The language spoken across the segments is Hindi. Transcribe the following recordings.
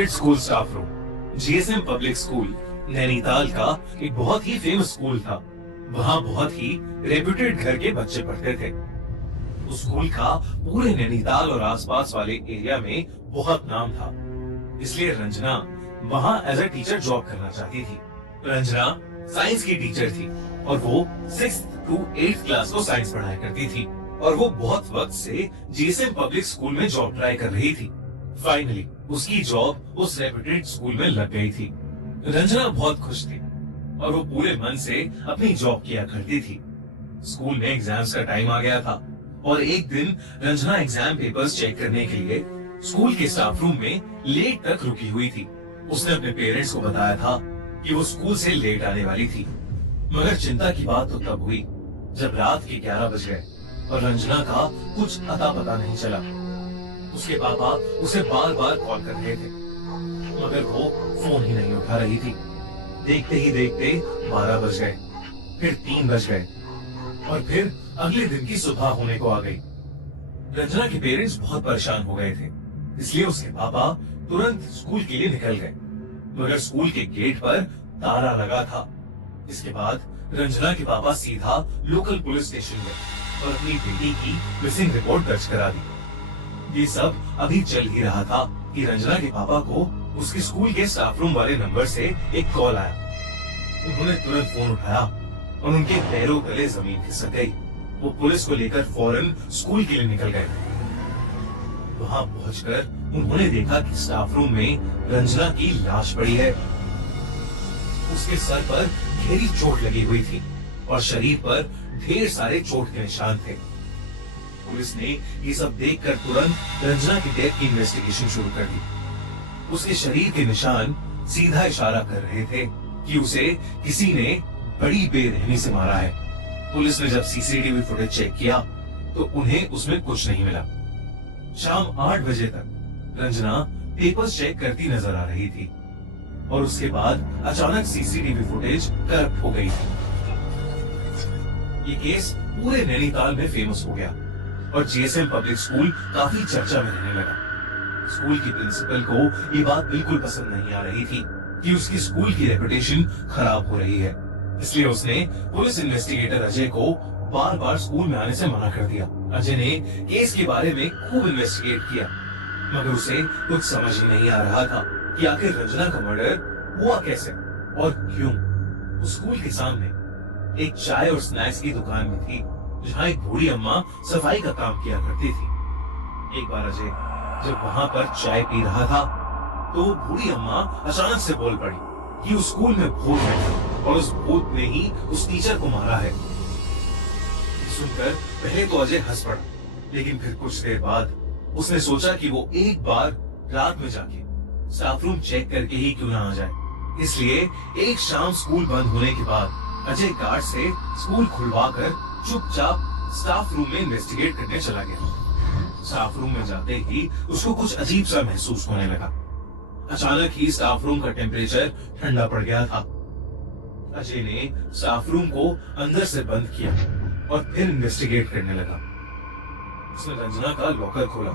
Reputed school staff room. GSM public school Nainital का एक बहुत ही फेमस स्कूल था। वहाँ बहुत ही रेपुटेड घर के बच्चे पढ़ते थे। उस स्कूल का पूरे नैनीताल और आसपास वाले एरिया में बहुत नाम था। इसलिए रंजना वहाँ एज अ टीचर जॉब करना चाहती थी। रंजना साइंस की टीचर थी और वो 6th to 8th क्लास को साइंस पढ़ाया करती थी और वो बहुत वक्त से जीएसएम पब्लिक स्कूल में जॉब ट्राई कर रही थी। फाइनली उसकी जॉब उस रेपुटेड स्कूल में लग गई थी। रंजना बहुत खुश थी और वो पूरे मन से अपनी जॉब किया करती थी। स्कूल में एग्जाम्स का टाइम आ गया था और एक दिन रंजना एग्जाम पेपर्स चेक करने के लिए स्कूल के स्टाफ रूम में लेट तक रुकी हुई थी। उसने अपने पेरेंट्स को बताया था कि वो स्कूल से लेट आने वाली थी, मगर चिंता की बात तो तब हुई जब रात के 11 बज गए और रंजना का कुछ अता पता नहीं चला। उसके पापा उसे बार बार कॉल कर रहे थे मगर वो फोन ही नहीं उठा रही थी। देखते ही देखते 12 बज गए, फिर 3 बज गए और फिर अगले दिन की सुबह होने को आ गई। रंजना के पेरेंट्स बहुत परेशान हो गए थे, इसलिए उसके पापा तुरंत स्कूल के लिए निकल गए, मगर स्कूल के गेट पर ताला लगा था। इसके बाद रंजना के पापा सीधा लोकल पुलिस स्टेशन गए और अपनी बेटी की मिसिंग रिपोर्ट दर्ज करा दी। ये सब अभी चल ही रहा था कि रंजना के पापा को उसके स्कूल के स्टाफ रूम वाले नंबर से एक कॉल आया। उन्होंने तुरंत फोन उठाया और उनके पैरों तले जमीन खिसक गई। वो पुलिस को लेकर फौरन स्कूल के लिए निकल गए। वहां पहुंचकर उन्होंने देखा कि स्टाफ रूम में रंजना की लाश पड़ी है। उसके सर पर गहरी चोट लगी हुई थी और शरीर पर ढेर सारे चोट के निशान थे। पुलिस ने ये सब देखकर तुरंत रंजना की डेथ की इन्वेस्टिगेशन शुरू कर दी। उसके शरीर के निशान सीधा इशारा कर रहे थे कि उसे किसी ने बड़ी बेरहमी से मारा है। पुलिस ने जब सीसीटीवी फुटेज चेक किया तो उन्हें उसमें कुछ नहीं मिला। शाम 8 बजे तक रंजना पेपर्स चेक करती नजर आ रही थी और उसके बाद अचानक सीसीटीवी फुटेज करप्ट हो गई थी। ये केस पूरे नैनीताल में फेमस हो गया और जीएसएम पब्लिक स्कूल काफी चर्चा में रहने लगा। स्कूल की प्रिंसिपल को ये बात बिल्कुल पसंद नहीं आ रही थी कि उसकी स्कूल की रेपुटेशन खराब हो रही है, इसलिए उसने पुलिस इन्वेस्टिगेटर अजय को बार बार स्कूल में आने से मना कर दिया। अजय ने केस के बारे में खूब इन्वेस्टिगेट किया मगर उसे कुछ समझ ही नहीं आ रहा था कि आखिर रंजना का मर्डर हुआ कैसे और क्यों। उस स्कूल के सामने एक चाय और स्नैक्स की दुकान भी थी जहाँ एक बूढ़ी अम्मा सफाई का काम किया करती थी। एक बार अजय जब वहाँ पर चाय पी रहा था तो बूढ़ी अम्मा अचानक से बोल पड़ी कि उस स्कूल में भूत है और उस भूत ने ही उस टीचर को मारा है। सुनकर पहले तो अजय हंस पड़ा, लेकिन फिर कुछ देर बाद उसने सोचा कि वो एक बार रात में जाके स्टाफ रूम चेक करके ही क्यों ना आ जाए। इसलिए एक शाम स्कूल बंद होने के बाद अजय गार्ड से स्कूल खुलवाकर चुपचाप स्टाफ रूम में इन्वेस्टिगेट करने चला गया। स्टाफ रूम में जाते ही उसको कुछ अजीब सा महसूस होने लगा। अचानक ही स्टाफ रूम का टेम्परेचर ठंडा पड़ गया था। अजय ने स्टाफ रूम को अंदर से बंद किया और फिर इन्वेस्टिगेट करने लगा। उसने रंजना का लॉकर खोला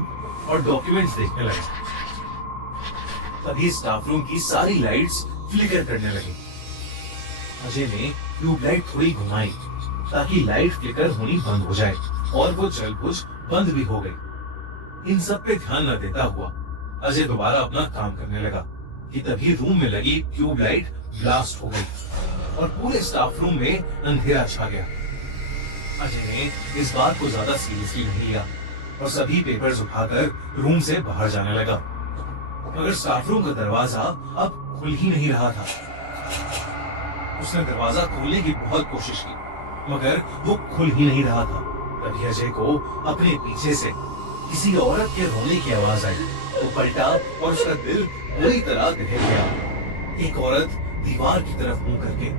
और डॉक्यूमेंट्स देखने लगा। तभी स्टाफ रूम की सारी लाइट्स फ्लिकर करने लगी। अजय ने ट्यूबलाइट थोड़ी घुमाई ताकि लाइट फ्लिकर होनी बंद हो जाए और वो जल बुझ बंद भी हो गई। इन सब पे ध्यान न देता हुआ अजय दोबारा अपना काम करने लगा कि तभी रूम में लगी ट्यूबलाइट ब्लास्ट हो गई और पूरे स्टाफ रूम में अंधेरा छा गया। अजय ने इस बात को ज्यादा सीरियसली नहीं लिया और सभी पेपर्स उठाकर रूम से बाहर जाने लगा, मगर स्टाफ रूम का दरवाजा अब खुल ही नहीं रहा था। उसने दरवाजा खोलने की बहुत कोशिश की मगर वो खुल ही नहीं रहा था। तभी अजय को अपने पीछे से किसी औरत के रोने की आवाज आई। वो पलटा और उसका दिल बुरी तरह दहल गया। एक औरत दीवार की तरफ मुंह करके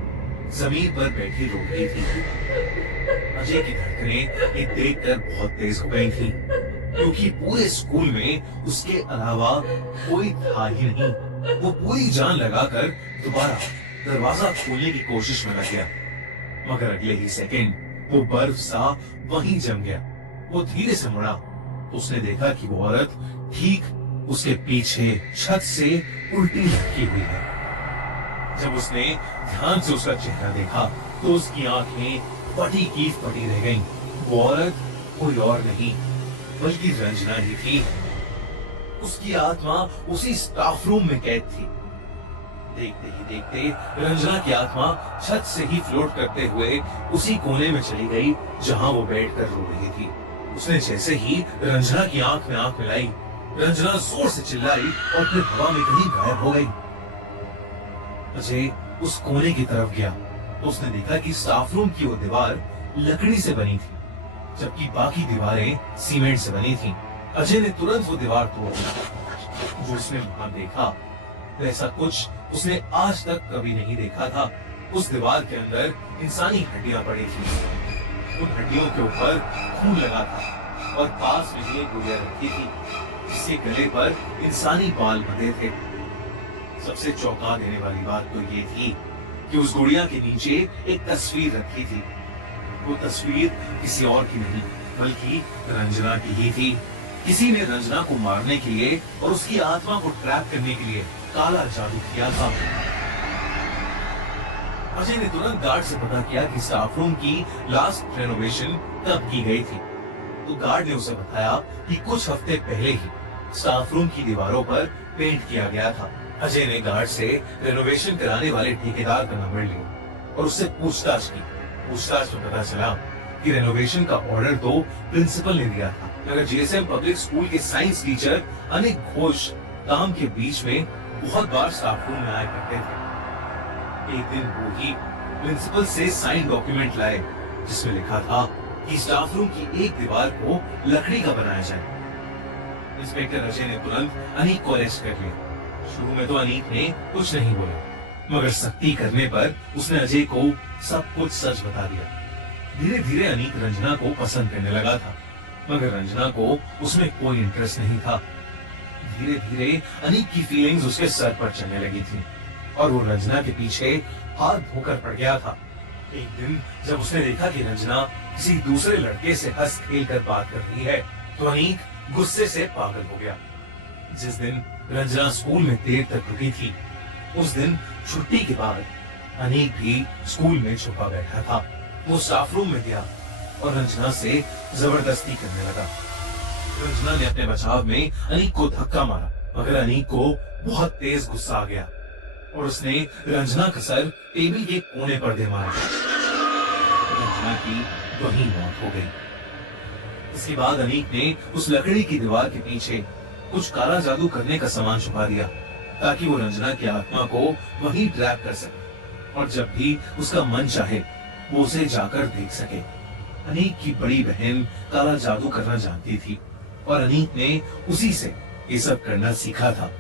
जमीन पर बैठी रो रही थी। अजय की धड़कनें ये देखकर बहुत तेज हो गई थी क्योंकि पूरे स्कूल में उसके अलावा कोई था ही नहीं। वो पूरी जान लगाकर दोबारा दरवाजा खोलने की कोशिश में लग गया मगर अगले ही सेकंड वो बर्फ सा वहीं जम गया। वो धीरे से मुड़ा तो उसने देखा कि वो औरत ठीक उसके पीछे छत से उल्टी लटकी हुई है। जब उसने ध्यान से उसका चेहरा देखा तो उसकी आंखें फटी की फटी रह गईं। वो औरत कोई और नहीं बल्कि रंजना ही थी। उसकी आत्मा उसी स्टाफ रूम में कैद थी। देखते ही देखते रंजना की आत्मा छत से ही फ्लोट करते हुए उसी कोने में चली गई जहां वो बैठकर रो रही थी। उसने जैसे ही रंजना की आंख में आंख मिलाई, रंजना जोर से चिल्लाई और फिर हवा में कहीं गायब हो गई। अजय उस कोने की तरफ गया तो उसने देखा कि स्टाफ रूम की वो दीवार लकड़ी से बनी थी, जबकि बाकी दीवारें सीमेंट से बनी थी। अजय ने तुरंत वो दीवार तोड़ दी। जो उसने वहां देखा वैसा कुछ उसने आज तक कभी नहीं देखा था। उस दीवार के अंदर इंसानी हड्डियां पड़ी थी। उन हड्डियों के ऊपर खून लगा था और पास में ही एक गुड़िया रखी थी जिसके गले पर इंसानी बाल बंधे थे। सबसे चौंका देने वाली बात तो ये थी कि उस गुड़िया के नीचे एक तस्वीर रखी थी। वो तस्वीर किसी और की नहीं बल्कि रंजना की ही थी। किसी ने रंजना को मारने के लिए और उसकी आत्मा को ट्रैप करने के लिए काला जादू किया था। अजय ने तुरंत गार्ड से पता किया कि स्टाफ रूम की लास्ट रेनोवेशन कब की गई थी। तो गार्ड ने उसे बताया कि कुछ हफ्ते पहले ही स्टाफ रूम की दीवारों पर पेंट किया गया था। अजय ने गार्ड से रेनोवेशन कराने वाले ठेकेदार का नंबर लिया और उससे पूछताछ की। पूछताछ में पता चला कि रेनोवेशन का ऑर्डर तो प्रिंसिपल ने दिया था, मगर जीएसएम पब्लिक स्कूल के साइंस टीचर अनिक घोष काम के बीच में बहुत बार स्टाफ रूम में आया करते थे। एक दिन वो ही प्रिंसिपल से साइन डॉक्यूमेंट लाए जिसमें लिखा था कि स्टाफ रूम की एक दीवार को लकड़ी का बनाया जाए। इंस्पेक्टर अजय ने तुरंत अनीक को अरेस्ट कर लिया। शुरू में तो अनीक ने कुछ नहीं बोला, मगर सख्ती करने पर उसने अजय को सब कुछ सच बता दिया। धीरे धीरे अनीक रंजना को पसंद करने लगा था, मगर रंजना को उसमें कोई इंटरेस्ट नहीं था। धीरे धीरे अनीक की फीलिंग्स उसके सर पर चढ़ने लगी थी और वो रंजना के पीछे हाथ धोकर पड़ गया था। एक दिन जब उसने देखा कि रंजना किसी दूसरे लड़के से हंस खेल कर बात कर रही है तो अनीक गुस्से से पागल हो गया। जिस दिन रंजना स्कूल में देर तक रुकी थी उस दिन छुट्टी के बाद अनीक भी स्कूल में छुपा बैठा था। वो स्टाफ रूम में गया और रंजना से जबरदस्ती करने लगा। रंजना ने अपने बचाव में अनीक को धक्का मारा, मगर अनीक को बहुत तेज गुस्सा आ गया और उसने रंजना का सर टेबल के कोने पर दे मारा। रंजना की वहीं मौत हो गई। इसके बाद अनीक ने उस लकड़ी की दीवार के पीछे कुछ काला जादू करने का सामान छुपा दिया ताकि वो रंजना की आत्मा को वहीं ट्रैप कर सके और जब भी उसका मन चाहे वो उसे जाकर देख सके। अनीक की बड़ी बहन काला जादू करना जानती थी और अनीक ने उसी से ये सब करना सीखा था।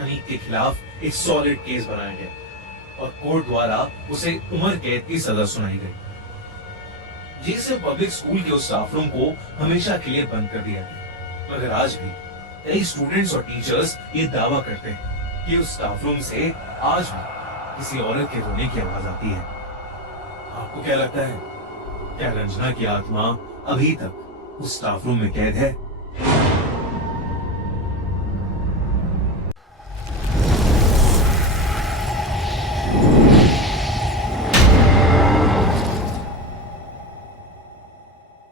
अनीक के खिलाफ एक सॉलिड केस बनाया गया और कोर्ट द्वारा उसे उम्र कैद की सजा सुनाई गई। जीएसएम पब्लिक स्कूल के उस स्टाफ रूम को हमेशा के लिए बंद कर दिया गया, मगर आज भी कई स्टूडेंट्स और टीचर्स ये दावा करते हैं कि उस स्टाफ रूम से आज भी किसी औरत के रोने की आवाज आती है। आपको क्या लगता है, क्या रंजना की आत्मा अभी तक उस स्टाफ रूम में कैद है?